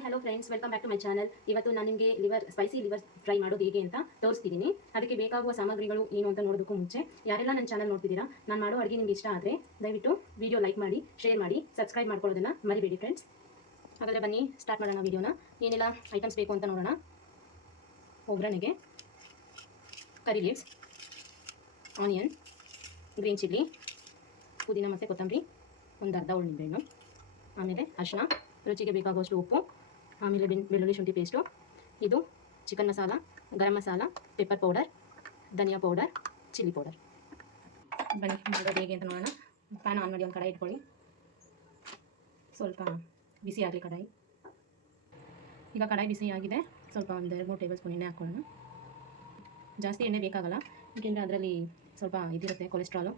Hi hello friends, welcome back to my channel. ಇವತ್ತು ನಾನು ನಿಮಗೆ ಸ್ಪೈಸಿ ಲಿವರ್ ಫ್ರೈ ಮಾಡೋದು ಹೇಗೆ ಅಂತ ತೋರಿಸ್ತಿದ್ದೀನಿ. ಅದಕ್ಕೆ ಬೇಕಾಗುವ ಸಾಮಗ್ರಿಗಳು ಏನು ಅಂತ ನೋಡೋದಕ್ಕೂ ಮುಂಚೆ ಯಾರೆಲ್ಲ ನನ್ನ ಚಾನಲ್ ನೋಡ್ತಿದ್ದೀರಾ, ನಾನು ಮಾಡೋ ಅಡುಗೆ ನಿಮಗೆ ಇಷ್ಟ ಆದರೆ ದಯವಿಟ್ಟು ವಿಡಿಯೋ ಲೈಕ್ ಮಾಡಿ, ಶೇರ್ ಮಾಡಿ, ಸಬ್ಸ್ಕ್ರೈಬ್ ಮಾಡ್ಕೊಳ್ಳೋದನ್ನು ಮರಿಬೇಡಿ ಫ್ರೆಂಡ್ಸ್. ಹಾಗಾದರೆ ಬನ್ನಿ ಸ್ಟಾರ್ಟ್ ಮಾಡೋಣ ವಿಡಿಯೋನ. ಏನೆಲ್ಲ ಐಟಮ್ಸ್ ಬೇಕು ಅಂತ ನೋಡೋಣ. ಒಗ್ಗರಣೆಗೆ ಕರಿ ಲೀವ್ಸ್, ಆನಿಯನ್, ಗ್ರೀನ್ ಚಿಲ್ಲಿ, ಪುದೀನ ಮತ್ತು ಕೊತ್ತಂಬರಿ, ಒಂದು ಅರ್ಧ ನಿಂಬೆಹಣ್ಣು, ಆಮೇಲೆ ಅರಿಶಿನ, ರುಚಿಗೆ ಬೇಕಾಗುವಷ್ಟು ಉಪ್ಪು, ಆಮೇಲೆ ಬೆಳ್ಳುಳ್ಳಿ ಶುಂಠಿ ಪೇಸ್ಟು, ಇದು chicken masala, garam masala, pepper powder, ಧನಿಯಾ ಪೌಡರ್, ಚಿಲ್ಲಿ ಪೌಡರ್. ಬನ್ನಿ ಮಾಡೋದು ಹೇಗೆ ಅಂತ ನೋಡೋಣ. ಪ್ಯಾನ್ ಆನ್ ಮಾಡಿ ಒಂದು ಕಡಾಯಿ ಇಟ್ಕೊಳ್ಳಿ. ಸ್ವಲ್ಪ ಬಿಸಿ ಆಗಲಿ ಕಡಾಯಿ. ಈಗ ಕಡಾಯಿ ಬಿಸಿ ಆಗಿದೆ. ಸ್ವಲ್ಪ ಒಂದು 2-3 ಟೇಬಲ್ ಸ್ಪೂನ್ ಎಣ್ಣೆ ಹಾಕ್ಕೊಳ್ಳೋಣ. ಜಾಸ್ತಿ ಎಣ್ಣೆ ಬೇಕಾಗಲ್ಲ, ಏಕೆಂದರೆ ಅದರಲ್ಲಿ ಸ್ವಲ್ಪ ಇದಿರುತ್ತೆ ಕೊಲೆಸ್ಟ್ರಾಲು.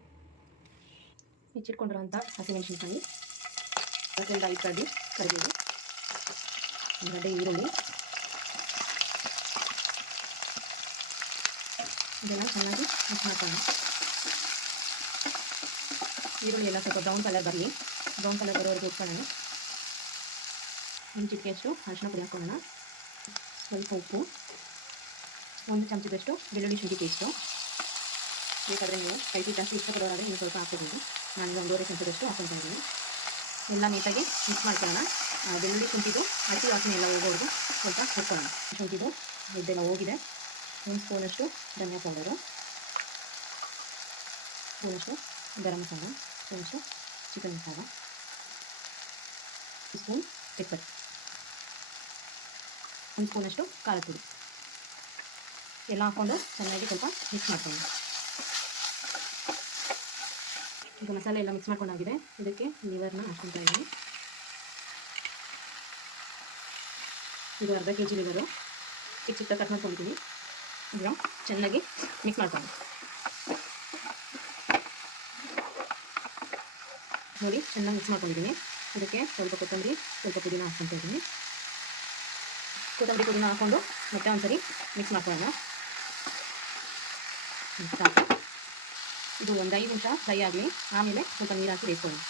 ಹೆಚ್ಚಿಟ್ಕೊಂಡಿರೋಂಥ ಹಸಿಮೆಣಸಿನ್ಕಾಯಿ, ಒಂದು 5 ಕಡ್ಡಿ ಕರಿಬೇವು, ಒಂದು ಗಡ್ಡೆ ಈರುಳ್ಳಿ, ಇದೆಲ್ಲ ಚೆನ್ನಾಗಿ ಮಿಕ್ಸ್ ಮಾಡ್ಕೊಳ್ಳೋಣ. ಈರುಳ್ಳಿ ಎಲ್ಲ ಸ್ವಲ್ಪ ಬ್ರೌನ್ ಕಲರ್ ಬರಲಿ. ಬ್ರೌನ್ ಕಲರ್ ಬರೋವರೆಗೂ ಉಟ್ಕೊಳ್ಳೋಣ. ಒಂದು ಚಿಟಿಕೆಯಷ್ಟು ಅರಿಶಿನ ಪುಡಿ ಹಾಕ್ಕೊಳ್ಳೋಣ. ಸ್ವಲ್ಪ ಉಪ್ಪು, 1 ಚಮಚದಷ್ಟು ಬೆಳ್ಳುಳ್ಳಿ ಶುಂಠಿ ಪೇಸ್ಟು. ಬೇಕಾದರೆ ನೀವು ಸ್ಪೈಸಿ ಜಾಸ್ತಿ ಇಷ್ಟಪಡೋರಾದರೆ ನೀವು ಸ್ವಲ್ಪ ಹಾಕ್ಕೋಬೋದು. ನಾನು 1.5 ಚಮಚದಷ್ಟು ಹಾಕ್ಕೊಳ್ತೀನಿ. ಎಲ್ಲ ನೀಟಾಗಿ ಮಿಕ್ಸ್ ಮಾಡ್ಕೊಳ್ಳೋಣ. ಬೆಳ್ಳುಳ್ಳಿ ಶುಂಠಿದು ಹಸಿ ವಾಸನೆ ಎಲ್ಲ ಹೋಗೋವರೆಗೂ ಸ್ವಲ್ಪ ಹಾಕ್ಕೊಳ್ಳೋಣ. ಶುಂಠಿದು ಇದೆಲ್ಲ ಹೋಗಿದೆ. 1 ಸ್ಪೂನಷ್ಟು ಧನಿಯಾ ಪೌಡರು, ಸ್ಪೂನಷ್ಟು ಗರಂ ಮಸಾಲ, ಸ್ಪೂನಷ್ಟು ಚಿಕನ್ ಮಸಾಲ, ಸ್ಪೂನ್ ಪೆಪ್ಪರ್, 1 ಸ್ಪೂನಷ್ಟು ಖಾರದ ಪುಡಿ ಎಲ್ಲ ಹಾಕ್ಕೊಂಡು ಚೆನ್ನಾಗಿ ಸ್ವಲ್ಪ ಮಿಕ್ಸ್ ಮಾಡ್ಕೊಳ್ಳೋಣ. ಈಗ ಮಸಾಲೆ ಎಲ್ಲ ಮಿಕ್ಸ್ ಮಾಡ್ಕೊಂಡಾಗಿದೆ. ಇದಕ್ಕೆ ಲಿವರ್ನ ಹಾಕ್ಕೊಳ್ತಾ ಇದ್ದೀನಿ. ಇದು ಅರ್ಧ kg ಲಿವರು ಚಿಕ್ಕ ಕಟ್ ಮಾಡ್ಕೊಳ್ತೀನಿ. ಈಗ ಚೆನ್ನಾಗಿ ಮಿಕ್ಸ್ ಮಾಡ್ಕೊಂಡು ನೋಡಿ, ಚೆನ್ನಾಗಿ ಮಿಕ್ಸ್ ಮಾಡ್ಕೊಂಡಿದ್ದೀನಿ. ಇದಕ್ಕೆ ಸ್ವಲ್ಪ ಕೊತ್ತಂಬರಿ, ಸ್ವಲ್ಪ ಪುದೀನ ಹಾಕ್ಕೊಳ್ತಾ ಇದ್ದೀನಿ. ಕೊತ್ತಂಬರಿ ಪುದೀನ ಹಾಕ್ಕೊಂಡು ಮತ್ತೆ ಒಂದ್ಸರಿ ಮಿಕ್ಸ್ ಮಾಡ್ಕೊಳ್ಳೋಣ. ಸಾಕು. ಇದು ಒಂದು 5 ನಿಮಿಷ ಫ್ರೈ ಆಗಲಿ. ಆಮೇಲೆ ಸ್ವಲ್ಪ ನೀರು ಹಾಕಿ ಬೇಯಿಸ್ಕೊಳ್ಳೋಣ.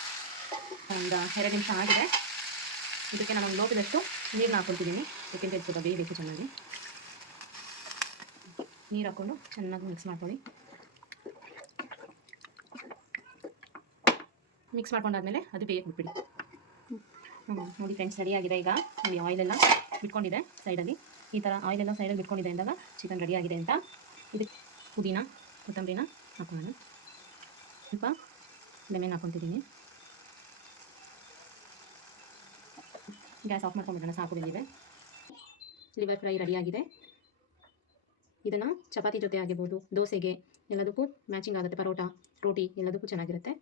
ಒಂದು 2 ನಿಮಿಷ ಆಗಿದೆ. ಇದಕ್ಕೆ ನಾನು ಒಂದು ಲೋಟದಷ್ಟು ನೀರನ್ನ ಹಾಕ್ಕೊಳ್ತಿದ್ದೀನಿ. ಏಕೆಂದರೆ ಸ್ವಲ್ಪ ಬೇಯಬೇಕು ಚೆನ್ನಾಗಿ. ನೀರು ಹಾಕ್ಕೊಂಡು ಚೆನ್ನಾಗಿ ಮಿಕ್ಸ್ ಮಾಡ್ಕೊಳ್ಳಿ. ಮಿಕ್ಸ್ ಮಾಡ್ಕೊಂಡಾದ್ಮೇಲೆ ಅದು ಬೇಯಕ್ಕೆ ಬಿಟ್ಬಿಡಿ. ನೋಡಿ ಫ್ರೆಂಡ್ಸ್, ರೆಡಿಯಾಗಿದೆ. ಈಗ ನೋಡಿ ಆಯಿಲೆಲ್ಲ ಬಿಟ್ಕೊಂಡಿದೆ ಸೈಡಲ್ಲಿ. ಈ ಥರ ಆಯಿಲೆಲ್ಲ ಸೈಡಲ್ಲಿ ಬಿಟ್ಕೊಂಡಿದೆ ಅಂದಾಗ ಚಿಕನ್ ರೆಡಿಯಾಗಿದೆ ಅಂತ. ಇದಕ್ಕೆ ಪುದೀನ ಕೊತ್ತಂಬರಿನ ಹಾಕೋಣ. ಸ್ವಲ್ಪ ಲೆಮನ್ ಹಾಕ್ಕೊತಿದ್ದೀನಿ. ಗ್ಯಾಸ್ ಆಫ್ ಮಾಡ್ಕೊಂಡ್ಬಿಡೋಣ. ಸಾಕು, ಬೆಂದಿದೆ. ಲಿವರ್ ಫ್ರೈ ರೆಡಿಯಾಗಿದೆ. ಇದನ್ನು ಚಪಾತಿ ಜೊತೆ ಆಗಿರ್ಬೋದು, ದೋಸೆಗೆ ಎಲ್ಲದಕ್ಕೂ ಮ್ಯಾಚಿಂಗ್ ಆಗುತ್ತೆ. ಪರೋಟ, ರೋಟಿ ಎಲ್ಲದಕ್ಕೂ ಚೆನ್ನಾಗಿರುತ್ತೆ.